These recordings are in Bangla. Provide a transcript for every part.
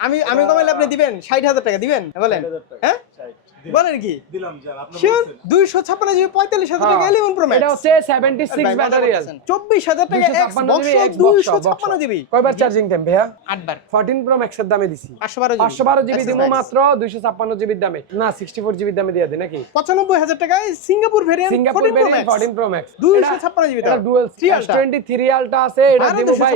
আমি আমি কমাইলে আপনি দিবেন ষাট হাজার টাকা দিবেন বলেন। হ্যাঁ? বলেন কি? দিলাম দুইশো ছাপ্পান্ন জিবি পঁয়তাল্লিশ হাজার টাকা হ্যাঁ। ইলেভেন প্রো এটা হচ্ছে 76 ব্যাটারিয়াল চব্বিশ হাজার টাকা এক্স বক্স জিবি, জিবি। কয়বার চার্জিং টাইম ভাইয়া? আটবার। 14 প্রো ম্যাক্সের দামে দিছি। পাঁচশো বারো জিবি। 512 জিবি Access দিমু মাত্র 256 জিবির দামে। না 64 জিবির দামে দিয়ে দেয় নাকি? পঁচানব্বই হাজার টাকায় Singapore variant Singapore variant 14 pro max দুইশো ছাপ্পান্ন জিবি এটা ডুয়াল থ্রি আলট্রা 23 আলটা আছে এটা দিব ভাই।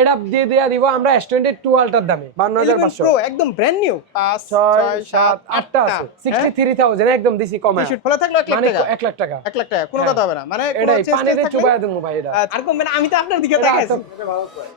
এটা দিয়ে দেয়া দিব আমরা S22 আলটার দামে। 52500 প্রো একদম ব্র্যান্ড নিউ পাঁচ ছয় সাত আটটা। আছে। সিক্সটি থ্রি থাউজেন্ড একদম দিছি কমে। টি-শার্ট খোলা থাকলে এক লাখ টাকা। এক লাখ টাকা। এক লাখ টাকা কোনো। কথা হবে না। মানে এটাই পানিতে থাকলে- চুবাই ভাই এটা। আর কমবে না আমি তো আপনার দিকে এটা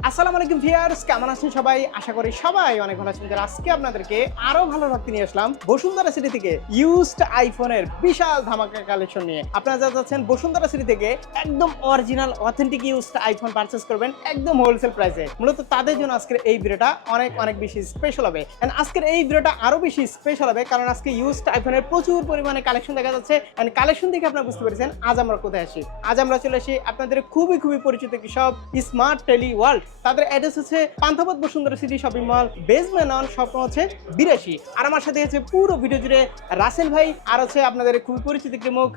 আসসালামু আলাইকুম ভিউয়ার্স কেমন আছেন সবাই? আশা করি সবাই অনেক ভালো আছেন। আজকে আপনাদেরকে আরও ভালো রাখতে নিয়ে আসলাম বসুন্ধরা সিটি থেকে ইউজড আইফোনের বিশাল ধামাকা কালেকশন নিয়ে। আপনারা যা যাচ্ছেন বসুন্ধরা সিটি থেকে একদম অরিজিনাল অথেন্টিক ইউজড আইফোন করবেন একদম হোলসেল প্রাইসে মূলত তাদের জন্য আজকের এই ভিডিওটা অনেক অনেক বেশি স্পেশাল হবে। এন্ড আজকের এই ভিডিওটা আরও বেশি স্পেশাল হবে কারণ আজকে ইউজড আইফোনের প্রচুর পরিমাণে কালেকশন দেখা যাচ্ছে। এন্ড কালেকশন দেখে আপনারা বুঝতে পেরেছেন, আজ আমরা কোথায় আসি আজ আমরা চলে আসি আপনাদের খুবই খুবই পরিচিত একটি সব স্মার্ট টেলি ওয়ার্ল্ড তাদের অ্যাড্রেস হচ্ছে Panthapath Bashundhara city shopping mall basement on স্বপ্ন হচ্ছে বিরাশি। আর আমার সাথে আছে পুরো ভিডিও জুড়ে রাসেল ভাই, আর হচ্ছে আপনাদের খুবই পরিচিত একটি মুখ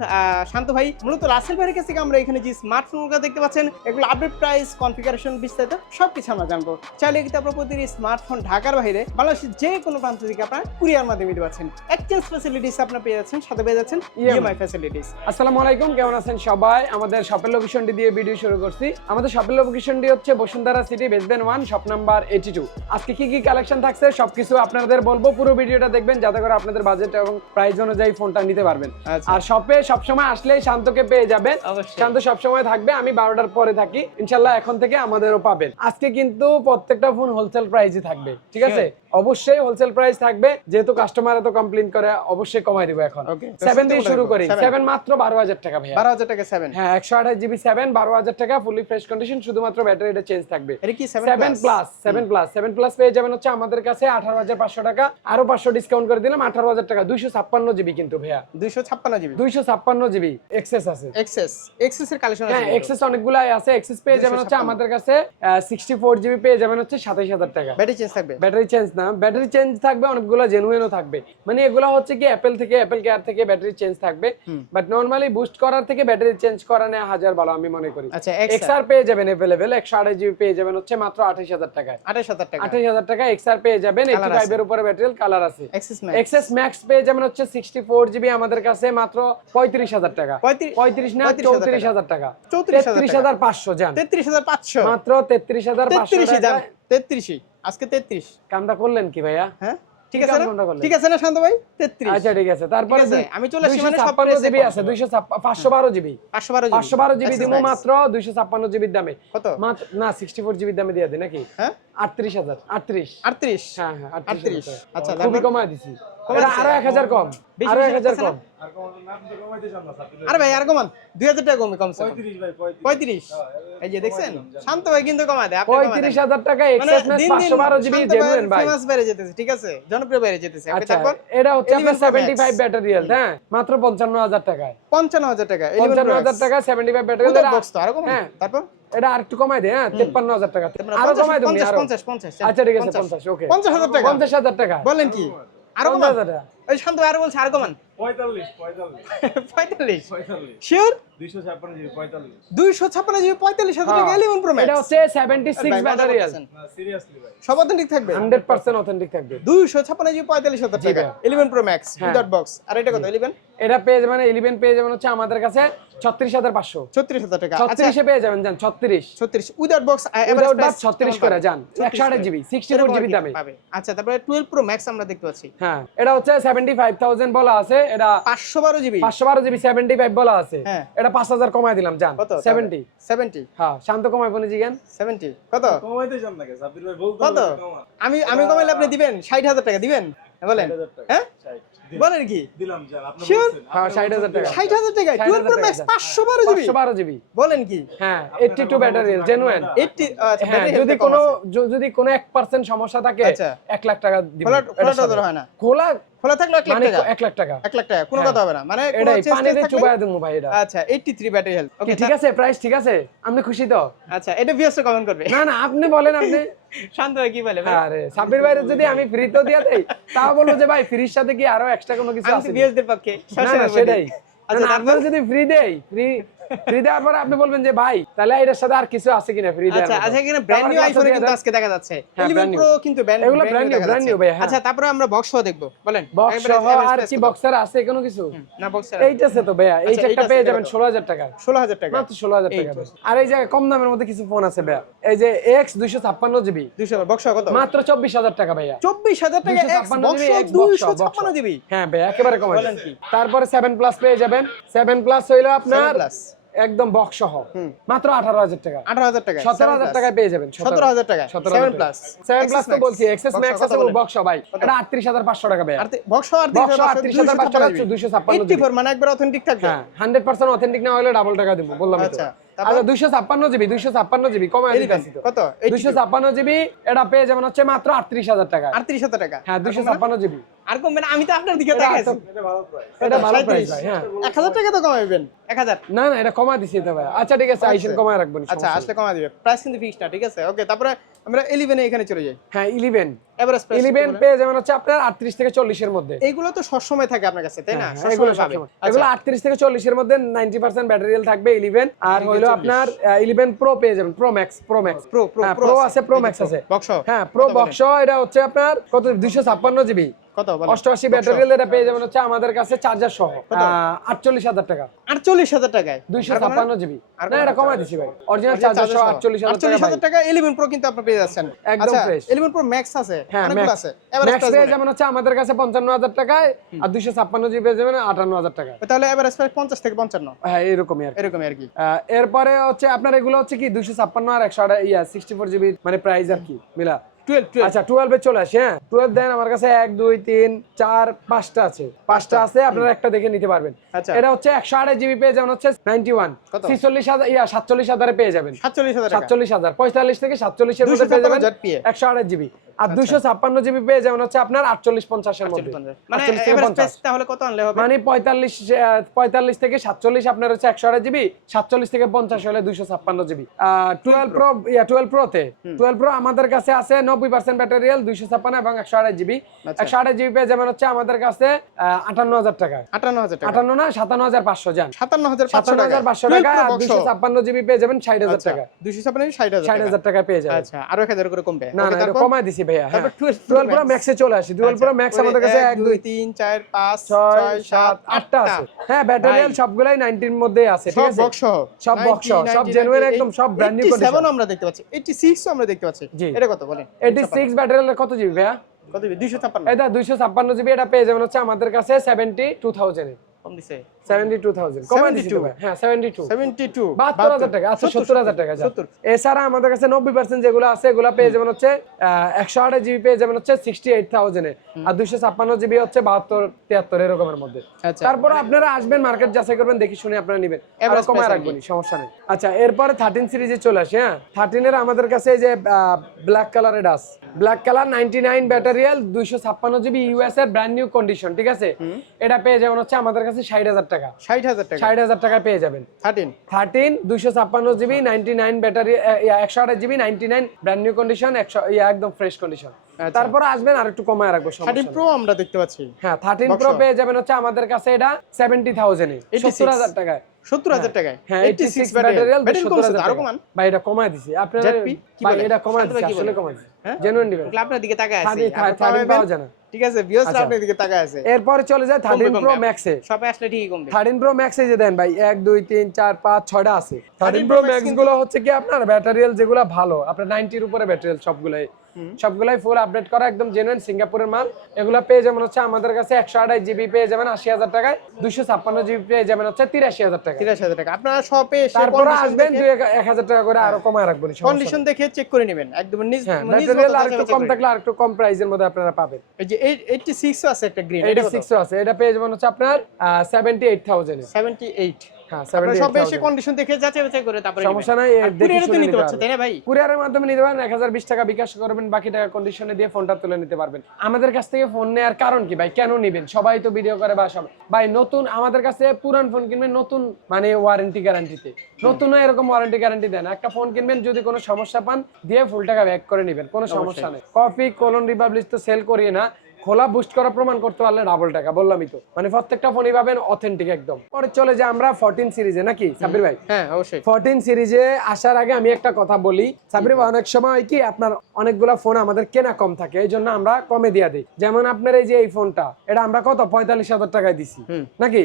শান্ত ভাই। মূলত রাসেল ভাইয়ের কাছ থেকে আমরা এখানে যে স্মার্টফোনগুলো দেখতে পাচ্ছেন, এগুলো আপডেট প্রাইস কনফিগারেশন বিস্তারিত সব কিছু আমরা জানব। চাইলে কিন্তু আপনার প্রতিটি স্মার্টফোন ঢাকার বাইরে, বাংলাদেশের যে কোনো প্রান্ত থেকে আপনার কুরিয়ার মাধ্যমে দিতে পারছেন। এক্সচেঞ্জ ফ্যাসিলিটিস আপনার পেয়ে যাচ্ছেন সাথে পেয়ে যাচ্ছেন ইএমআই ফ্যাসিলিটিস আসসালামু আলাইকুম কেমন আছেন সবাই? আমাদের শপের লোকেশনটি দিয়ে ভিডিও শুরু করছি। আমাদের শপের লোকেশনটি হচ্ছে Bashundhara city basement one shop number eighty two আজকে কি কি কালেকশন থাকছে সবকিছু আপনাদের বলব। পুরো ভিডিওটা দেখবেন যাতে করে আপনাদের বাজেট এবং প্রাইস অনুযায়ী ফোনটা নিতে পারবেন। আচ্ছা। আর শপে সবসময় আসলেই শান্তকে পেয়ে যাবেন। শান্ত সবসময় থাকবে আমি বারোটার পরে থাকি। ইনশাল্লাহ এখন থেকে আমাদেরও পাবেন। আজকে কিন্তু প্রত্যেকটা ফোন হোলসেল প্রাইসই থাকবে ঠিক আছে? অবশ্যই হোলসেল প্রাইস থাকবে। যেহেতু কাস্টমার এত কমপ্লেন করে অবশ্যই কমাই দিব এখন। সেভেন দিয়ে শুরু করি। সেভেন মাত্র বারো হাজার টাকা ভাইয়া। বারো হাজার টাকা সেভেন হ্যাঁ একশো আঠাশ জিবি সেভেন বারো হাজার টাকা ফুলি ফ্রেশ কন্ডিশন শুধুমাত্র ব্যাটারিটা চেঞ্জ থাকবে। Seven seven plus seven plus seven plus পেয়ে যাবেন হচ্ছে আমাদের কাছে আঠারো হাজার পাঁচশো টাকা। আরও পাঁচশো ডিসকাউন্ট করে দিলাম আঠারো হাজার টাকা দুইশো ছাপ্পান্ন জিবি কিন্তু ভাইয়া। দুইশো ছাপ্পান্ন জিবি দুইশো ছাপ্পান্ন জিবি এক্সেস আছে। এক্সেস এক্সেস এর কালেকশন হ্যাঁ এক্সেস অনেকগুলাই আছে। এক্সেস পেয়ে যাবেন হচ্ছে আমাদের কাছে সিক্সটি ফোর জিবি পেয়ে যাবেন হচ্ছে সাতাইশ হাজার টাকা। ব্যাটারি চেঞ্জ থাকবে। ব্যাটারি চেঞ্জ না ব্যাটারি চেঞ্জ থাকবে অনেকগুলো জেনুইনও থাকবে। মানে এগুলো হচ্ছে কি অ্যাপেল থেকে অ্যাপেল কেয়ার থেকে ব্যাটারি চেঞ্জ থাকবে। বাট নর্মালি বুস্ট করার থেকে ব্যাটারি চেঞ্জ করা নেয় হাজার ভালো আমি মনে করি। আচ্ছা এক্সআর পেয়ে যাবেন अवेलेबल 128 জিবি পেয়ে যাবেন হচ্ছে মাত্র 28000 টাকায়। 28000 টাকা। 28000 টাকা এক্সআর পেয়ে যাবেন 85 এর উপরে ব্যাটারি কালার আছে। এক্সএস ম্যাক্স পেয়ে যাবেন হচ্ছে 64 জিবি আমাদের কাছে মাত্র 35000 টাকা। 35 না 34000 টাকা। চৌত্রিশ হাজার পাঁচশো যান। তেত্রিশ হাজার পাঁচশো। মাত্র 33500 33000 আজকে তেত্রিশ। কামটা করলেন কি ভাইয়া? হ্যাঁ? ঠিক আছে না? ঠিক আছে না শান্ত ভাই? তেত্রিশ। আচ্ছা ঠিক আছে। তারপরে আমি চলে আসি মানে সব ছাপ্পান্ন price এ জিবি আছে দুইশো পাঁচশো বারো জিবি। পাঁচশো বারো পাঁচশো বারো জিবি দিমু মাত্র দুইশো ছাপ্পান্ন জিবির দামে। কত? না সিক্সটি ফোর জিবির দামে দিয়ে দেন নাকি? হ্যাঁ? আটত্রিশ হাজার। আটত্রিশ। আটত্রিশ? হ্যাঁ হ্যাঁ আটত্রিশ আটত্রিশ। আচ্ছা খুবই কমায় দিছি। কমায় এটা দিছে? আরও এক হাজার কম। আরও এক হাজার কম আর কমানো না? আপনি তো কমাইতে চান না সাথে আরে ভাই আর কমান। দুই হাজার টাকা কমে কমছে 35 ভাই 35 পঁয়ত্রিশ? এই যে দেখছেন? শান্ত ভাই কিন্তু কমায় দেয় আপনি কমায় দেন। পঁয়ত্রিশ হাজার টাকা মানে এক্সেস ম্যাক্স দিন দিন পাঁচশো বারো জিবি জেনুইন ভাই ফেমাস বেড়ে যেতেছে ঠিক আছে? জনপ্রিয় বেড়ে যেতেছে Okay, আচ্ছা এটা হচ্ছে আপনার সেভেন্টি ফাইভ ব্যাটারি হ্যাঁ? মাত্র পঞ্চান্ন হাজার টাকায়। পঞ্চান্ন হাজার টাকা পঞ্চান্ন হাজার টাকা সেভেন্টি ফাইভ ব্যাটারি বক্স তো আরও কমান। তারপর? এটা আর একটু কমাই দে হ্যাঁ? তেপ্পান্ন হাজার টাকা। আরও কমাই দেবো পঞ্চাশ, পঞ্চাশ, পঞ্চাশ, আচ্ছা ঠিক আছে পঞ্চাশ। ওকে। পঞ্চাশ হাজার টাকা। পঞ্চাশ হাজার টাকা। বলেন কি? আরও কমান। হাজার টাকা। এই শান্ত আরও বলছে আরও কমান। 45 45 পঁয়তাল্লিশ? 45 শিওর 256 জিবি 45 দুইশো ছাপ্পান্ন জিবি পঁয়তাল্লিশ হাজার টাকা ইলেভেন প্রো এটা হচ্ছে সেভেন্টি সিক্স ব্যাটারি না সিরিয়াসলি ভাই সব অথেন্টিক থাকবে? হান্ড্রেড পার্সেন্ট অথেন্টিক থাকবে। দুইশো ছাপ্পান্ন জিবি পঁয়তাল্লিশ হাজার টাকা। Eleven pro max. Without box আর এটা কত ইলেভেন এটা পেয়ে যাবেন ইলেভেন পেয়ে যাবেন হচ্ছে আমাদের কাছে ছত্রিশ হাজার পাঁচশো। ছত্রিশ হাজার টাকা। আচ্ছা। ছত্রিশে পেয়ে যাবেন যান ছত্রিশ। ছত্রিশ। উইদাউট বক্স উইদাউট ছত্রিশ করে যান একশো আঠাশ জিবি সিক্সটি ফোর জিবি দামে। আচ্ছা তারপরে টুয়েলভ প্রো ম্যাক্স আমরা দেখতে পাচ্ছি। হ্যাঁ এটা হচ্ছে সেভেন্টি ফাইভ থাউজেন্ড বলা আছে। এটা পাঁচশো বারো জিবি। পাঁচশো বারো জিবি সেভেন্টি ফাইভ বলা আছে। হ্যাঁ। এটা পাঁচ হাজার কমাই দিলাম যান কত? সেভেন্টি সেভেন্টি হ্যাঁ শান্ত কমাই ফোনে জিগান সেভেন্টি কত? কমাইতে চান না কে সাবির ভাই বলতে কত? আমি আমি কমাইলে আপনি দিবেন? ষাট হাজার টাকা দিবেন? বলেন। হ্যাঁ? 60 বলেন কি? দিলাম জান। আপনি বলছেন। হ্যাঁ, 60,000 টাকা। দিলাম। ষাট হাজার টাকা। 60,000 টুয়েলভ প্রো ম্যাক্স যান। পাঁচশো বারো জিবি। পাঁচশো বারো জিবি। বলেন কি? হ্যাঁ eighty two battery genuine eighty হ্যাঁ যদি কোনো যদি কোনো এক পার্সেন্ট সমস্যা থাকে আচ্ছা। এক লাখ টাকা দিব খোলা হয় না। খোলা খোলা থাকলে এক লাখ মানে টাকা। এক লাখ টাকা। এক লাখ টাকা কোনো হ্যাঁ। কথা হবে না। মানে এটাই পানিতে চুবাই দেবো ভাই এটা। আচ্ছা 83 ব্যাটারি হেলথ ওকে ঠিক আছে? প্রাইস ঠিক আছে? আপনি খুশি তো? আচ্ছা এটা ভিউয়ার্স কমেন্ট করবে। না না আপনি বলেন আপনি। শান্ত কি বলে ভাই? আরে সাব্বির ভাইরে যদি আমি ফ্রিতেও দিয়ে দেই তাও বলব যে ভাই ফ্রির সাথে কি আরও এক্সট্রা কোনো কিছু আছে তো? ভিউয়ার্সদের পক্ষে না না সেটাই। আচ্ছা না, আপনার যদি ফ্রি দেই ফ্রি ফ্রি দেওয়ার পরে আপনি বলবেন যে ভাই তাহলে এটার সাথে আর কিছু আছে কিনা ফ্রি আচ্ছা আচ্ছা ব্র্যান্ড নিউ আইফোন কিন্তু আজকে দেখা যাচ্ছে। হ্যাঁ, 11 প্রো কিন্তু brand- এগুলো দেখা brand যাচ্ছে। new ভাই, হ্যাঁ। আচ্ছা তারপরে আমরা বক্স সহ দেখব। বলেন বক্স সহ আর কি বক্সার আছে কোনো কিছু? না বক্সের এইটাছে তো ভাইয়া এই আচ্ছা, চেকটা পেয়ে যাবেন এটা ষোলো হাজার টাকা। 16000 টাকা। মাত্র ষোলো হাজার টাকা আর এই জায়গায় কম দামের মধ্যে কিছু ফোন আছে ভাইয়া এই যে এক্স দুইশো ছাপ্পান্ন জিবি 200 বক্স কত? মাত্র চব্বিশ হাজার টাকা ভাইয়া। 24000 টাকা X box GB, X box, box। 256 GB হ্যাঁ ভাই একেবারে কম কি? তারপরে সেভেন প্লাস পেয়ে যাবেন। সেভেন প্লাস হইল আপনার একদম বক্স সহ। মাত্র আঠারো হাজার টাকা। 18000 টাকা সতেরো হাজার টাকায় পেয়ে যাবেন 17000 টাকা 7 প্লাস প্লাস তো বলছি ম্যাক্স আছে বক্স ভাই। এটা আটত্রিশ হাজার পাঁচশো টাকা ভাই বক্স আর বক্স আটত্রিশ হাজার পাঁচশো টাকা দুইশো ছাপ্পান্ন জিবি 84 মানে একবার অথেন্টিক থাকবে? হ্যাঁ অথেন্টিক না হলে ডাবল টাকা দিব বললাম আচ্ছা, আচ্ছা দুইশো ছাপ্পান্ন জিবি দুইশো ছাপ্পান্ন জিবি কমায় কত? দুইশো ছাপ্পান্ন জিবি এটা পেয়ে যাবেন হচ্ছে মাত্র আটত্রিশ হাজার টাকা। 38000 টাকা। হ্যাঁ দুইশো ছাপ্পান্ন জিবি আর কমবে না আমি তো আপনার দিকে এটা তাকাইছি এটা ভালো প্রাইস এটা ভালো প্রাইস ভাই হ্যাঁ। 1000 টাকা তো কমাইবেন। 1000 না না এটা কমা দিছি তো ভাই। আচ্ছা ঠিক আছে আইসেন কমায় রাখবেন আচ্ছা আসলে কমা দিবে। প্রাইস কিন্তু ফিক্সড না ঠিক আছে? ওকে তারপরে আমরা 11 এ এখানে চলে যাই। হ্যাঁ ইলেভেন এভারেজ প্রাইস ইলেভেন পেয়ে যাবেন হচ্ছে আপনার আটত্রিশ থেকে চল্লিশের মধ্যে। এগুলো তো সবসময় থাকে আপনার কাছে তাই না? হ্যাঁ, হ্যাঁ, এগুলো পাবে এগুলো আটত্রিশ থেকে চল্লিশের মধ্যে নাইনটি পার্সেন্ট ব্যাটারি থাকবে ইলেভেন আর হইল 40 আপনার ইলেভেন প্রো পেয়ে যাবেন pro max pro max pro pro আছে। প্রো ম্যাক্স আছে। বক্স হ্যাঁ প্রো বক্স এটা হচ্ছে আপনার কত দুইশো ছাপ্পান্ন জিবি কত? বলেন অষ্টআশি ব্যাটারি এটা পেয়ে যাবেন হচ্ছে আমাদের কাছে চার্জার সহ। আটচল্লিশ হাজার টাকা। 48000 টাকায়। দুইশো আর কোনো? না? ছাপ্পান্ন জিবি না এটা দিছি ভাই। অরিজিনাল চার্জার সহ charger সহ। আটচল্লিশ হাজার টাকা 48000 টাকা 11 প্রো কিন্তু আপনি পেয়ে যাচ্ছেন। একদম fresh। 11 প্রো ম্যাক্স আছে। হ্যাঁ অনেকগুলো আছে। এভারেজ পেয়ে যাবেন হচ্ছে আমাদের কাছে পঞ্চান্ন হাজার টাকায় আর দুইশো ছাপ্পান্ন জিবি পেয়ে যাবেন আটান্ন হাজার টাকা তাহলে এভারেজ প্রাইস 50 থেকে 55 হ্যাঁ এরকমই আর এরকমই আর কি। এরপরে হচ্ছে আপনার এগুলো হচ্ছে কি দুইশো ছাপ্পান্ন আর একশো আড়াই ইয়া সিক্সটি ফোর জিবি মানে প্রাইস আর কি মিলা। 12 12 আচ্ছা টুয়েলভে চলে আসি হ্যাঁ? টুয়েলভ দেন আমার কাছে এক দুই তিন চার পাঁচটা আছে। পাঁচটা আছে আপনারা একটা দেখে নিতে পারবেন। আচ্ছা। এটা হচ্ছে একশো আড়াই জিবি পেয়ে যাবেন হচ্ছে নাইনটি ওয়ান ছিচল্লিশ হাজার ইয়া সাতচল্লিশ হাজারে পেয়ে যাবেন। 47000 টাকা। সাতচল্লিশ হাজার পঁয়তাল্লিশ থেকে সাতচল্লিশের মধ্যে পেয়ে যাবেন একশো আড়াই জিবি। আর দুইশো ছাপ্পান্ন জিবি পেয়ে যাবেন হচ্ছে আপনার মধ্যে। মানে এভারেজ তাহলে কত আনলে হবে? মানে থেকে আপনার হচ্ছে একশো আড়াই জিবি সাতচল্লিশ থেকে পঞ্চাশ হলে দুইশো ছাপ্পান্ন জিবি। টুয়েলভ প্রো ইয়া প্রো আমাদের কাছে আছে নব্বই পার্সেন্ট ব্যাটারিয়াল দুইশো ছাপ্পান্ন এবং একশো আড়াই জিবি। আচ্ছা। একশো আড়াই জিবি পেয়ে যেমন হচ্ছে আমাদের কাছে আটান্ন হাজার টাকা। 58000 টাকা। আটান্ন না সাতান্ন হাজার পাঁচশো যান। 57500 সাতান্ন টাকা। হাজার পাঁচশো টাকা আর দুইশো ছাপ্পান্ন জিবি পেয়ে যাবেন ষাট হাজার আচ্ছা টাকা। 256 60000 ষাট হাজার টাকা। পেয়ে যাবেন। আচ্ছা আরও 1000 করে কমবে। না না? কমাই দিছি ভাইয়া হ্যাঁ। তারপর 12 প্রো ম্যাক্সে চলে আসি। প্রো ম্যাক্স আমাদের কাছে এক দুই 3 4 5 ছয় সাত আটটা আছে। হ্যাঁ ব্যাটারিয়াল সবগুলাই মধ্যেই আছে ঠিক সব বক্স সব সব genuine একদম, সব brand new condition। 87 আমরা দেখতে পাচ্ছি। 86 ও আমরা দেখতে পাচ্ছি। এটা কত বলেন? এইটি সিক্স ব্যাটারিয়াল কত জিবি ভাইয়া? কত দিবে 256 এটা দুইশো ছাপ্পান্ন জিবি এটা পেয়ে যাবেন হচ্ছে আমাদের কাছে কম দিছে। Seventy two thousand. কমাই দিছি তো 72 ভাই। হ্যাঁ সেভেন্টি টু। 72 বাহাত্তর হাজার টাকা আচ্ছা সত্তর হাজার টাকা যান। 70 এছাড়া আমাদের কাছে নব্বই পার্সেন্ট যেগুলো আছে এগুলো পেয়ে যাবেন হচ্ছে একশো আট জিবি পেয়ে যাবেন হচ্ছে সিক্সটি এইট থাউজেন্ডে আর দুইশো ছাপ্পান্ন জিবি হচ্ছে বাহাত্তর তিয়াত্তর এরকমের মধ্যে। আচ্ছা। তারপরে আপনারা আসবেন মার্কেট যাচাই করবেন দেখি শুনে আপনারা নেবেন। আরও কমায় রাখবেন সমস্যা নেই। আচ্ছা এরপরে থার্টিন সিরিজে চলে আসে হ্যাঁ? থার্টিনের আমাদের কাছে এই যে ব্ল্যাক কালারের ডাস ব্ল্যাক কালার নাইনটি নাইন ব্যাটারিয়াল দুইশো ছাপ্পান্ন জিবি ইউএস এর ব্র্যান্ড নিউ কন্ডিশন ঠিক আছে? এটা পেয়ে যাবেন হচ্ছে আমাদের কাছে ষাট হাজার টাকা। 60000 টাকা। ষাট হাজার টাকায় পেয়ে যাবেন। 13 থার্টিন দুইশো ছাপ্পান্ন জিবি নাইনটি নাইন ব্যাটারি একশো আঠাশ GB ninety nine brand new condition একশো একদম ফ্রেশ কন্ডিশন আচ্ছা। তারপরে আসবেন আর একটু কমায় রাখব সমস্যা 13 নেই। প্রো আমরা দেখতে পাচ্ছি। হ্যাঁ থার্টিন প্রো পেয়ে যাবেন হচ্ছে আমাদের কাছে এটা সেভেন্টি থাউজেন্ডে সত্তর হাজার টাকায়। 70000 টাকায়। হ্যাঁ 86 86 ব্যাটারি সত্তর হাজার তো, আরও টাকা ভাই এটা কমায় দিছি। আপনার? এটা কমায় কি আসলে কমায় হ্যাঁ? জেনুইন দিবেন আপনার দিকে তাকায় আছে। থার্টিন পাওয়া যায় না ঠিক আছে ভিউয়ার্স আচ্ছা। আপনার দিকে তাকায় আছে। এরপরে চলে যায় থার্টিন কমবে, প্রো ম্যাক্সে সবাই আসলে ঠিকই কমবে। থার্টিন প্রো ম্যাক্স যে দেন ভাই এক দুই তিন চার পাঁচ ছয়টা আছে। 13 প্রো ম্যাক্সগুলো হচ্ছে কি আপনার ব্যাটারিয়াল যেগুলো ভালো আপনার নাইনটির উপরে ব্যাটারিয়াল সবগুলাই। সবগুলাই ফুল আপডেট করা একদম জেনুইন সিঙ্গাপুরের মাল। এগুলো পেয়ে যাবেন হচ্ছে আমাদের কাছে একশো আড়াই জিবি পেয়ে যাবেন আশি হাজার টাকায়। দুশো ছাপ্পান্ন জিবি পেয়ে যাবেন হচ্ছে তিরাশি হাজার টাকা 83000 টাকা। আপনারা শপে তারপরে আসবেন দুই এক- এক হাজার টাকা করে আরও কমায় রাখবেন কন্ডিশন দেখে চেক করে নেবেন। একদম নিজ মতো আর একটু কম থাকলে আর একটু কম প্রাইসের মধ্যে আপনারা পাবেন। এই যে 86 ও আছে একটা গ্রিন এইটি সিক্স আছে এটা পেয়ে যাবেন হচ্ছে আপনার সেভেন্টি এইট থাউজেন্ড 78 হ্যাঁ আপনারা সব এসে কন্ডিশন দেখে যাচাই বাছাই করে তারপরে সমস্যা নাই কুরিয়ারে তো নিতে নিতে পারছে তাই না ভাই? কুরিয়ারের মাধ্যমে নিতে পারেন এক হাজার বিশ টাকা বিকাশ করবেন বাকি টাকা কন্ডিশনে দিয়ে ফোনটা তুলে নিতে পারবেন। আমাদের কাছ থেকে ফোন কারণ কি ভাই? কেন নিবেন? সবাই তো ভিডিও করে বা সব। ভাই নতুন আমাদের কাছে পুরান ফোন কিনবেন নতুন মানে ওয়ারেন্টি গ্যারান্টিতে নতুন এরকম ওয়ারেন্টি গ্যারান্টি দেন। একটা ফোন কিনবেন যদি কোনো সমস্যা পান দিয়ে ফুল টাকা ব্যাক করে নেবেন কোনো সমস্যা নেই। কপি কোলন রিপাবলিশ তো সেল করিয়ে না খোলা বুস্ট করা প্রমাণ করতে পারলে ডাবল টাকা বললামই তো। মানে প্রত্যেকটা ফোনই পাবেন অথেন্টিক একদম। পরে চলে যে আমরা ফোরটিন সিরিজে নাকি? সাবির ভাই? হ্যাঁ অবশ্যই। ফোরটিন সিরিজে আসার আগে আমি একটা কথা বলি। সাবরি ভাই, অনেক সময় কি আপনার অনেকগুলা ফোন আমাদের কেনা কম থাকে এই জন্য আমরা কমে দিয়ে দিই। যেমন আপনার এই যে এই ফোনটা এটা আমরা কত? পঁয়তাল্লিশ হাজার টাকায় দিছি। নাকি?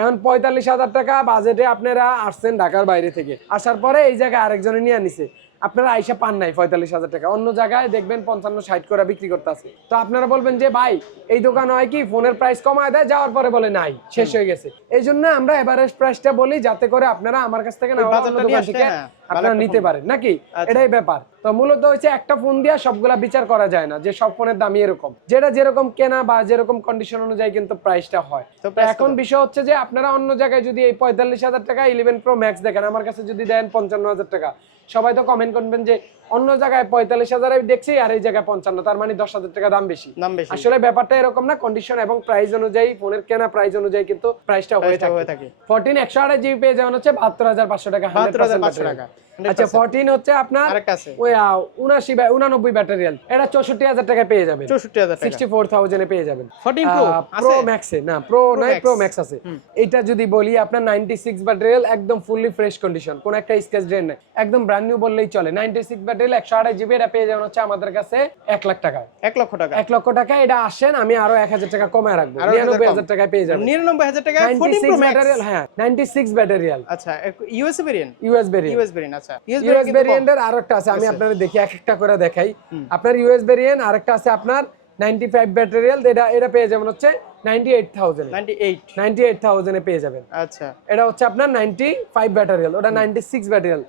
এখন পঁয়তাল্লিশ হাজার টাকা বাজেটে আপনারা আসছেন ঢাকার বাইরে থেকে। আসার পরে এই জায়গায় আরেকজনে নিয়ে নিছে আপনারা আইসা পান নাই পঁয়তাল্লিশ হাজার টাকা। অন্য জায়গায় দেখবেন পঞ্চান্ন ষাট করে বিক্রি করতেছে। তো আপনারা বলবেন যে ভাই এই দোকান হয় কি ফোনের প্রাইস কমায় দেয় যাওয়ার পরে বলে নাই শেষ হয়ে গেছে। এই জন্য আমরা এভারেজ প্রাইসটা বলি যাতে করে আপনারা আমার কাছ থেকে না অন্য দোকান থেকে হ্যাঁ, আপনারা নিতে পারেন নাকি? আচ্ছা। এটাই ব্যাপার। তো মূলত হচ্ছে একটা ফোন দিয়ে সবগুলা বিচার করা যায় না যে সব ফোনের দামই এরকম। যেটা যেরকম কেনা বা যেরকম কন্ডিশন অনুযায়ী কিন্তু প্রাইসটা হয়। তো তো এখন বিষয় হচ্ছে যে আপনারা অন্য জায়গায় যদি এই পঁয়তাল্লিশ হাজার টাকা ইলেভেন প্রো ম্যাক্স দেখেন আমার কাছে যদি দেন পঞ্চান্ন হাজার টাকা সবাই তো কমেন্ট করবেন যে অন্য জায়গায় পঁয়তাল্লিশ হাজার দেখছি আর এই জায়গায় পঞ্চান্ন তার মানে দশ হাজার টাকা দাম বেশি। আসলে ব্যাপারটা এরকম না কন্ডিশন এবং প্রাইস অনুযায়ী ফোনের কেনা প্রাইস অনুযায়ী কিন্তু প্রাইসটা হয়ে থাকে। ফোরটিন একশো আড়াই জিবি পেয়ে যেমন হচ্ছে বাহাত্তর হাজার পাঁচশো টাকা বাহাত্তর হাজার পাঁচশো টাকা। আচ্ছা ফোরটিন হচ্ছে আপনার আরেকটা আছে। ওই আহ, উনাশি বা উনানব্বই ব্যাটারি এটা চৌষট্টি হাজার টাকায় পেয়ে যাবেন। চৌষট্টি হাজার টাকা। সিক্সটি ফোর পেয়ে যাবেন। ফোরটিন প্রো প্রো ম্যাক্সে না প্রো নাই প্রো ম্যাক্স আছে। এটা যদি বলি আপনার নাইনটি সিক্স ব্যাটারিয়াল একদম ফুললি ফ্রেশ কন্ডিশন কোন একটা স্কেচ ড্রেন নেই। একদম ব্র্যান্ড নিউ বললেই চলে। নাইনটি সিক্স ব্যাটারিয়াল একশো আড়াই জিবি এটা পেয়ে যাবেন হচ্ছে আমাদের কাছে এক লাখ টাকায়। এক লক্ষ টাকা। এক লক্ষ টাকা এটা আসেন আমি আরও এক হাজার টাকা কমায় রাখব। আরও 1000 নিরানব্বই কম। হাজার টাকায় পেয়ে যাবেন। নিরানব্বই হাজার টাকা ninety fourteen pro six max ব্যাটারিয়াল হ্যাঁ নাইনটি সিক্স ব্যাটারিয়াল। আচ্ছা USA variant US variant US variant আচ্ছা। ইউএস ইউএস ভেরিয়েন্ট ভেরিয়েন্টের আরেকটা আছে আমি আপনাদের দেখি এক একটা করে দেখাই। আপনার ইউএস ভেরিয়েন্ট আরেকটা আছে আপনার 95 ব্যাটারিয়াল এটা এটা পেয়ে যাবেন হচ্ছে 98000 নাইনটি এইট 98000 এ পেয়ে যাবেন। আচ্ছা। এটা হচ্ছে আপনার 95 ব্যাটারিয়াল ওটা 96 ব্যাটারিয়াল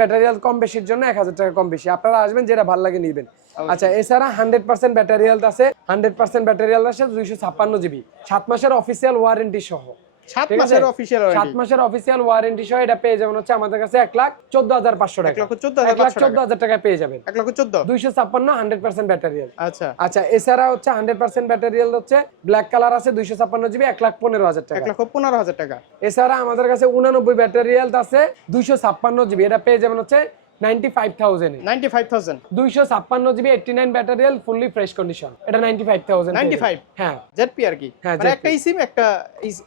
ব্যাটারিয়াল কম বেশির জন্য এক হাজার টাকা কম বেশি। আপনারা আসবেন যেটা ভালো লাগে নিবেন। আচ্ছা এছাড়া হান্ড্রেড পার্সেন্ট ব্যাটারিয়াল আছে। হান্ড্রেড পার্সেন্ট ব্যাটারিয়াল আছে দুইশো ছাপ্পান্ন জিবি সাত মাসের অফিসিয়াল ওয়ারেন্টি সহ। সাত ঠিক আছে? মাসের অফিসিয়াল মাসের অফিসিয়াল ওয়ারেন্টি সহ এটা পেয়ে যাবেন হচ্ছে আমাদের কাছে লাখ টাকা। লাখ টাকা। পেয়ে যাবেন। হান্ড্রেড ব্যাটারিয়াল আচ্ছা। আচ্ছা এছাড়া হচ্ছে হান্ড্রেড পার্সেন্ট ব্যাটারিয়াল হচ্ছে ব্ল্যাক কালার আছে দুইশো ছাপ্পান্ন জিবি এক লাখ পনেরো হাজার এক টাকা লক্ষ পনেরো হাজার টাকা। এছাড়া আমাদের কাছে উনানব্বই ব্যাটারিয়াল আছে দুইশো ছাপ্পান্ন জিবি এটা পেয়ে যাবেন হচ্ছে ninety five thousand ninety five thousand. দুইশো ছাপ্পান্ন জিবি এইটটি নাইন ব্যাটারিয়াল ফুললি ফ্রেশ কন্ডিশন। এটা নাইনটি ফাইভ থাউজেন্ড 95? হ্যাঁ। জেডপি আর কি? হ্যাঁ, মানে একটা সিম একটা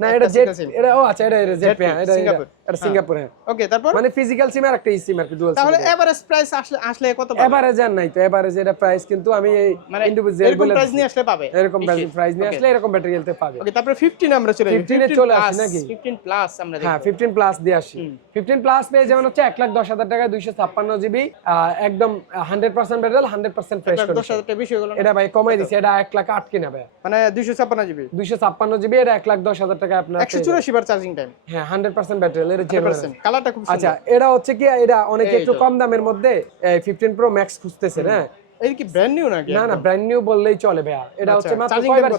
না এটা জেট এটা ও আচ্ছা এটা এটা জেট হ্যাঁ এটা সিঙ্গাপুর। এটা- এটা সিঙ্গাপুর হ্যাঁ। ওকে তারপর? মানে ফিজিক্যাল সিম আর একটা সিম আর কি ডুয়াল তাহলে এভারেজ প্রাইস আসলে আসলে কত পাবে? এভারেজ আর নাই তো এভারেজ এটা প্রাইস কিন্তু আমি মানে ইন্ডিভিজুয়াল বলে প্রাইস নিয়ে আসলে পাবে? এরকম প্রাইস নিয়ে আসলে এরকম ব্যাটারিয়ালতে পাবে। ওকে তারপরে 15 আমরা চলে 15 এ চলে আসি নাকি? 15 প্লাস আমরা হ্যাঁ প্লাস দিয়ে আসি। হুম। ফিফটিন প্লাস পেয়ে যেমন হচ্ছে এক লাখ দশ হাজার টাকায় দুইশো ছাপ্পান্ন জিবি একদম hundred percent battery hundred percent fresh 10000 টাকা বেশি এটা ভাই কমাই দিছে এটা এক লাখ আট কিনা ভাই। মানে 256 জিবি দুইশো ছাপ্পান্ন জিবি এটা এক লাখ দশ হাজার টাকা আপনার যাবেন। 184 বার চার্জিং টাইম হ্যাঁ হান্ড্রেড পার্সেন্ট ব্যাটারি এটা 100% কালারটা খুব আচ্ছা এটা হচ্ছে কি এটা অনেকে একটু কম দামের মধ্যে ফিফটিন প্রো ম্যাক্স খুঁজতেছে হ্যাঁ। এই কি ব্র্যান্ড নিউ নাকি না না ব্র্যান্ড নিউ বললেই চলে ভাইয়া। এটা আচ্ছা, হচ্ছে মাত্র কয়বার?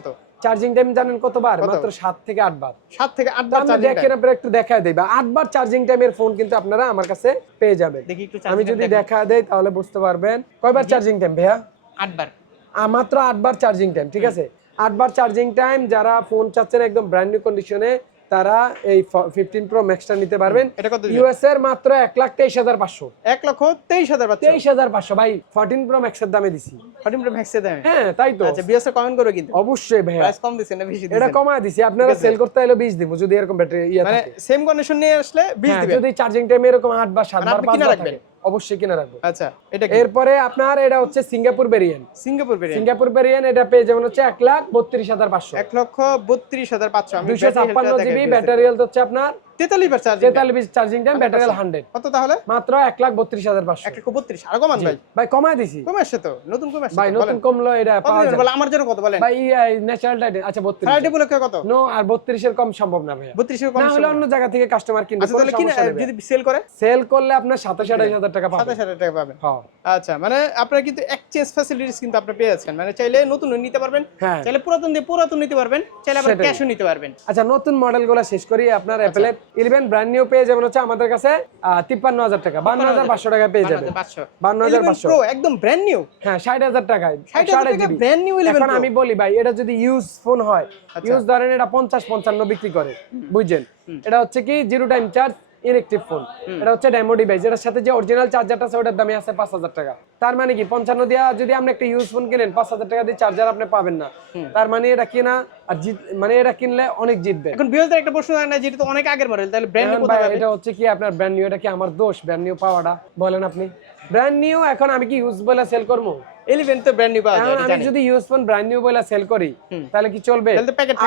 চার্জিং টাইম জানেন কতবার? মাত্র সাত থেকে আট বার। 7 থেকে 8 বার চার্জিং দেখেন আপনারা একটু দেখা দেবে আটবার চার্জিং টাইমের ফোন কিন্তু আপনারা আমার কাছে পেয়ে যাবেন। দেখি একটু আমি যদি দেখা দেই তাহলে বুঝতে পারবেন। কয়বার চার্জিং টাইম ভাইয়া? 8 বার। আ, মাত্র আটবার চার্জিং টাইম ঠিক আছে? আটবার চার্জিং টাইম যারা ফোন চাচ্ছেন একদম ব্র্যান্ড নিউ কন্ডিশনে তারা এই ফিফটিন প্রো ম্যাক্সটা নিতে পারবেন? ইউএস এর মাত্র এক লাখ তেইশ হাজার পাঁচশো। 1 লক্ষ 23000 পাচ্ছ তেইশ হাজার পাঁচশো। ভাই ফোরটিন প্রো ম্যাক্সের দামে দিছি। 14 প্রো ম্যাক্সে দেন হ্যাঁ তাই তো। আচ্ছা বিএস কমেন্ট করবে কিন্তু। অবশ্যই ভাইয়া। প্রাইস কম দিছেন না বেশি এটা কমায় দিছি। আপনারা সেল করতে হলে বিশ দিব যদি এরকম ব্যাটারি ইয়ে মানে সেম কন্ডিশন নিয়ে আসলে 20 হ্যাঁ, দিবেন। যদি চার্জিং টাইম এরকম আট বা সাত মানে বার পাঁচ বার রাখবেন? অবশ্যই কিনে রাখব। আচ্ছা এটা এরপরে আপনার এটা হচ্ছে Singapore variant Singapore variant Singapore variant এটা পেয়ে যেমন হচ্ছে এক লাখ বত্রিশ হাজার পাঁচশো। এক লক্ষ বত্রিশ হাজার পাঁচশো। দুইশো ছাপ্পান্ন জিবি ব্যাটারি হেলথ হচ্ছে আপনার তেতাল্লিশ বার চার্জ তেতাল্লিশ চার্জিং টাইম ব্যাটারি হান্ড্রেড কত তাহলে? মাত্র এক লাখ বত্রিশ হাজার পাঁচশো। এক লক্ষ বত্রিশ আর কমান ভাই। ভাই কমায় দিছি। কমে আসছে তো নতুন কমে আসছে ভাই নতুন কমলো এটা কত পাওয়া দিবেন? যায় বলে আমার জন্য কত বলেন? ভাই ন্যাচারাল টাইটেন আচ্ছা বত্রিশ। ফ্রাইডে উপলক্ষে কত? নো আর বত্রিশের কম সম্ভব না ভাইয়া। বত্রিশের কম না হলে অন্য জায়গা থেকে কাস্টমার কিনবে আচ্ছা তাহলে কিনে যদি সেল করে? সেল করলে আপনার সাতাশ আঠাশ হাজার টাকা পাবেন। সাতাশ হাজার টাকা পাবেন। আচ্ছা মানে আপনারা কিন্তু এক্সচেঞ্জ ফ্যাসিলিটিস কিন্তু আপনি পেয়েছেন মানে চাইলে নতুন নিতে পারবেন হ্যাঁ। চাইলে পুরাতন দিয়ে পুরাতন নিতে পারবেন চাইলে আবার ক্যাশও নিতে পারবেন। আচ্ছা নতুন মডেলগুলো শেষ করি আপনার অ্যাপেলের ইলেভেন ব্র্যান্ড নিউ পেয়ে যাবেন হচ্ছে আমাদের কাছে তিপ্পান্ন হাজার টাকা। বান্ন হাজার পাঁচশো টাকা পেয়ে যাবেন। বান্ন হাজার পাঁচশো। একদম ব্র্যান্ড নিউ হ্যাঁ ষাট হাজার টাকায়। 60,000 সাড়ে টাকা জিবি brand new 11 এখন Pro। আমি বলি ভাই এটা যদি ইউজ ফোন হয় আচ্ছা। ইউজ ধরেন এটা পঞ্চাশ পঞ্চান্ন বিক্রি করে বুঝছেন? এটা হচ্ছে কি zero time charge electric phone. এটা হচ্ছে ডেমো ডিভাইস। এটার সাথে যে অরিজিনাল চার্জারটা আছে ওটার দামে আছে পাঁচ হাজার টাকা। তার মানে কি পঞ্চান্ন দিয়া যদি আপনি একটা ইউজ ফোন কিনেন পাঁচ হাজার টাকা দিয়ে চার্জার আপনি পাবেন না। তার মানে এটা কিনা আর জিত- মানে এটা কিনলে অনেক জিতবে। এখন বিয়সদের একটা প্রশ্ন থাকে না যেটা তো অনেক আগের মডেল তাহলে ব্র্যান্ড নিউ এটা হচ্ছে কি আপনার ব্র্যান্ড নিউ এটা কি আমার দোষ? ব্র্যান্ড নিউ পাওয়াটা? বলেন আপনি। ব্র্যান্ড নিউ এখন আমি কি ইউজ বলে সেল করব? 11 তো ব্র্যান্ড নিউ পাওয়া যায় আমি যদি ইউজ ফোন ব্র্যান্ড নিউ বলে সেল করি তাহলে কি চলবে?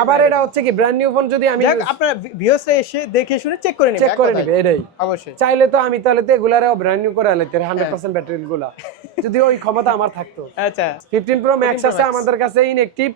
আবার এটা হচ্ছে কি ব্র্যান্ড নিউ ফোন যদি আমি আপনারা এসে দেখে শুনে চেক করে নেবে চেক করে। নিবে এটাই। অবশ্যই। চাইলে তো আমি তাহলে তো এগুলারও ব্র্যান্ড নিউ করে আলাইতে হ্যাঁ। হান্ড্রেড পার্সেন্ট ব্যাটারি গুলা। যদি ওই ক্ষমতা আমার থাকতো। আচ্ছা। ফিফটিন প্রো ম্যাক্স আছে। আমাদের কাছে ইনএক্টিভ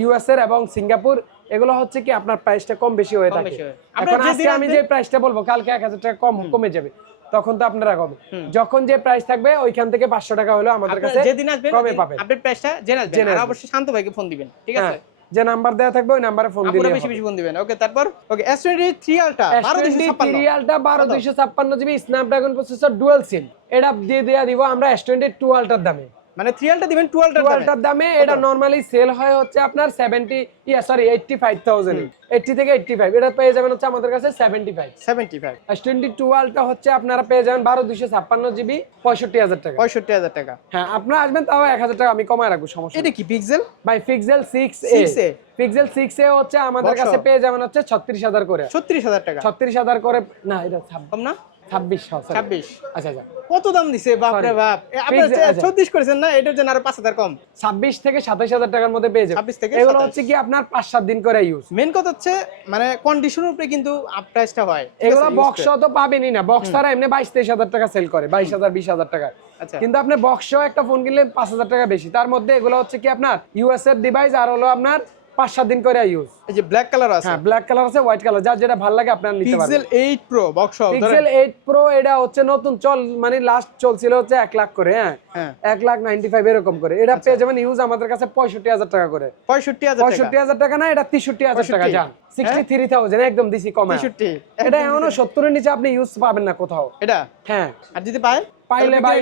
ইউএস এর এবং সিঙ্গাপুর এগুলো হচ্ছে কি আপনার প্রাইসটা কম বেশি হয়ে থাকে। এখন আজকে আমি যে প্রাইসটা বলব কালকে এক হাজার টাকা কম কমে যাবে। তখন তো আপনারা কবে যখন যে প্রাইস থাকবে ওইখান থেকে পাঁচশো টাকা হলো আমাদের কাছে যেদিন আসবে ওদিন পাবেন। আপনি প্রাইসটা জেনে আসবেন। আর অবশ্যই শান্ত ভাইকে ফোন দিবেন ঠিক হ্যাঁ আছে? যে নাম্বার দেওয়া থাকবে ওই নাম্বারে ফোন দিবেন বেশি বেশি ফোন দিবেন। ওকে তারপর ওকে S23 আলটা 12256 সিরিয়ালটা বারো দুইশো ছাপ্পান্ন। GB Snapdragon processor dual SIM এটা দিয়ে দেয়া দিব আমরা এস টোয়েন্টি টু আলটার দামে। মানে 3 আলটা দিবেন 2 আলটার দামে। টুয়েলটার দামে এটা নরমালি সেল হয় হচ্ছে আপনার seventy yeah sorry eighty five thousand eighty থেকে এইটটি ফাইভ এটা পেয়ে যাবেন হচ্ছে আমাদের কাছে সেভেন্টি ফাইভ 75 এস টোয়েন্টি টুয়েলটা হচ্ছে আপনারা পেয়ে যাবেন বারো দুইশো ছাপ্পান্ন জিবি পঁয়ষট্টি হাজার টাকা। 65000 টাকা। হ্যাঁ আপনারা আসবেন তাও এক হাজার টাকা আমি কমায় রাখব সমস্যা এটা কি পিক্সেল ভাই Pixel six 6A A Pixel six A হচ্ছে আমাদের কাছে পেয়ে যাবেন হচ্ছে ছত্রিশ হাজার করে। 36000 টাকা। ছত্রিশ হাজার করে না এটা ছাব- না? ছাব্বিশ। 26 আচ্ছা আচ্ছা। কত দাম দিছে? বাপ রে Sorry. বাপ। আপনারা আচ্ছা। 34 করেছেন না এটার জন্য আরও 5000 কম। ছাব্বিশ থেকে সাতাশ হাজার টাকার মধ্যে পেয়ে যাবেন। 26 থেকে এগুলো হচ্ছে কি আপনার পাঁচ সাত দিন করে ইউজ মেন কথা হচ্ছে মানে কন্ডিশনের উপরে কিন্তু আপ প্রাইসটা হয়। এগুলো বক্স তো পাবেনই না। বক্স তারা এমনি বাইশ তেইশ হাজার টাকা সেল করে। বাইশ হাজার বিশ হাজার টাকা। আচ্ছা। কিন্তু আপনি বক্স একটা ফোন কিনলে পাঁচ হাজার টাকা বেশি। তার মধ্যে এগুলো হচ্ছে কি আপনার ইউএস এর ডিভাইস আর হলো আপনার পাঁচ সাত দিন করে ইউজ এই যে ব্ল্যাক কালার আছে? হ্যাঁ ব্ল্যাক কালার আছে হোয়াইট কালার যার যেটা ভালো লাগে আপনার নিতে পারবেন। Pixel 8 pro box Pixel eight pro এটা হচ্ছে নতুন চল মানে লাস্ট চলছিল হচ্ছে এক লাখ করে হ্যাঁ? হ্যাঁ। এক লাখ নাইনটি ফাইভ এরকম করে। এটা পেয়ে যাবেন ইউজ আমাদের কাছে পঁয়ষট্টি হাজার টাকা করে। 65000 টাকা। পঁয়ষট্টি হাজার টাকা না এটা তেষট্টি হাজার টাকা 65 যান। সিক্সটি থ্রি থাউজেন্ড একদম দিছি কমে 63 এটা এমনও সত্তরের নিচে আপনি ইউজ পাবেন না কোথাও। এটা? হ্যাঁ। আর যদি পায়? পাইলে ভাই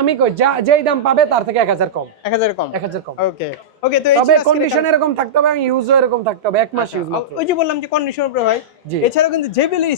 আমি কই যা যেই দাম পাবে তার থেকে এক হাজার কম। 1000 কম। এক হাজার কম। ওকে। ওকে তো এই তবে কন্ডিশন এরকম থাকতে হবে এবং ইউজও এরকম থাকতে হবে এক মাস ইউজ আচ্ছা, ওই যে বললাম যে কন্ডিশন উপরে হয় এছাড়াও কিন্তু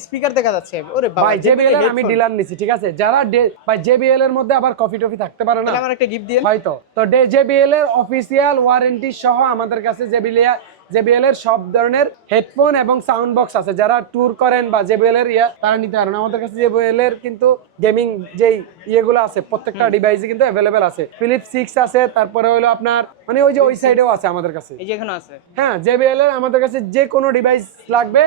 স্পিকার দেখা যাচ্ছে। ওরে বাবা ভাই এর আমি ডিলার নিছি ঠিক আছে? যারা ভাই জেবিএল এর মধ্যে আবার কফি টফি থাকতে পারে না। আমার একটা গিফট দিয়ে। হয়তো। তো জেবিএল এর অফিসিয়াল ওয়ারেন্টি সহ আমাদের কাছে জেবিলিয়া জেবিএল এর সব ধরনের হেডফোন এবং সাউন্ড বক্স আছে। যারা ট্যুর করেন বা জেবিএল এর ইয়া তারা নিতে পারেন। আমাদের কাছে জেবিএল এর কিন্তু গেমিং যেই ইয়েগুলো আছে প্রত্যেকটা ডিভাইসে কিন্তু অ্যাভেলেবেল আছে। ফিলিপ সিক্স আছে তারপরে হলো আপনার মানে ওই যে ওই সাইডেও আছে আমাদের কাছে। এই যে এখানে আছে। হ্যাঁ জেবিএল এর আমাদের কাছে যে কোনো ডিভাইস লাগবে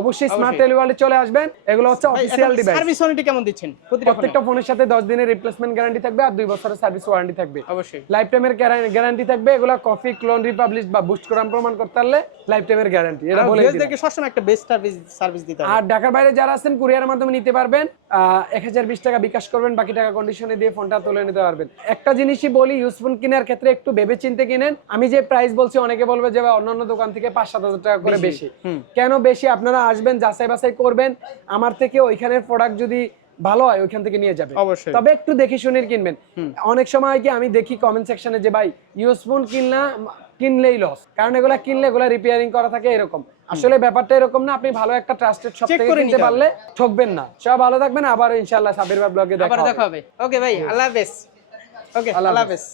অবশ্যই স্মার্ট টেলিওয়ালে চলে আসবেন এগুলো হচ্ছে অফিসিয়াল ডিভাইস সার্ভিস ওয়ারেন্টি কেমন দিচ্ছেন? প্রত্যেকটা ফোনের সাথে দশ দিনের রিপ্লেসমেন্ট গ্যারান্টি থাকবে আর দুই বছরের সার্ভিস ওয়ারেন্টি থাকবে। অবশ্যই। লাইফ টাইমের গ্যারান্টি থাকবে। এগুলো কফি ক্লোন রিপাবলিশ বা বুস্ট করাম প্রমাণ করতে পারলে লাইফ টাইমের গ্যারান্টি এটা বলে। ভিউয়ারদেরকে সবসময় একটা বেস্ট সার্ভিস সার্ভিস দিতে হবে। আর ঢাকার বাইরে যারা আছেন কুরিয়ারের মাধ্যমে নিতে পারবেন। এক হাজার বিশ টাকা বিকাশ করবেন বাকি টাকা কন্ডিশনে দিয়ে ফোনটা তুলে নিতে পারবেন। একটা জিনিসই বলি ইউজ ফোন কেনার ক্ষেত্রে একটু ভেবে চিন্তে কিনেন আমি যে প্রাইস বলছি অনেকে বলবে যে ভাই, অন্যান্য দোকান থেকে পাঁচ সাত হাজার টাকা করে বেশি। কেন বেশি? আপনারা আসবেন যাচাই বাছাই করবেন আমার থেকে ওইখানের প্রোডাক্ট যদি ভালো হয় ওইখান থেকে নিয়ে যাবেন। তবে একটু দেখে শুনে কিনবেন। অনেক সময় কি আমি দেখি কমেন্ট সেকশনে যে ভাই ইউজ ফোন কিনলা কিনলেই লস কারণ এগুলা কিনলে এগুলা রিপেয়ারিং করা থাকে এরকম। আসলে ব্যাপারটা এরকম না আপনি ভালো একটা ট্রাস্টেড শপ থেকে কিনতে পারলে ঠকবেন না। সব ভালো থাকবেন আবার ইনশাআল্লাহ সাবির ভাই ব্লগে দেখা হবে। ওকে ভাই আল্লাহ হাফেজ। ওকে আল্লাহ। হাফেজ।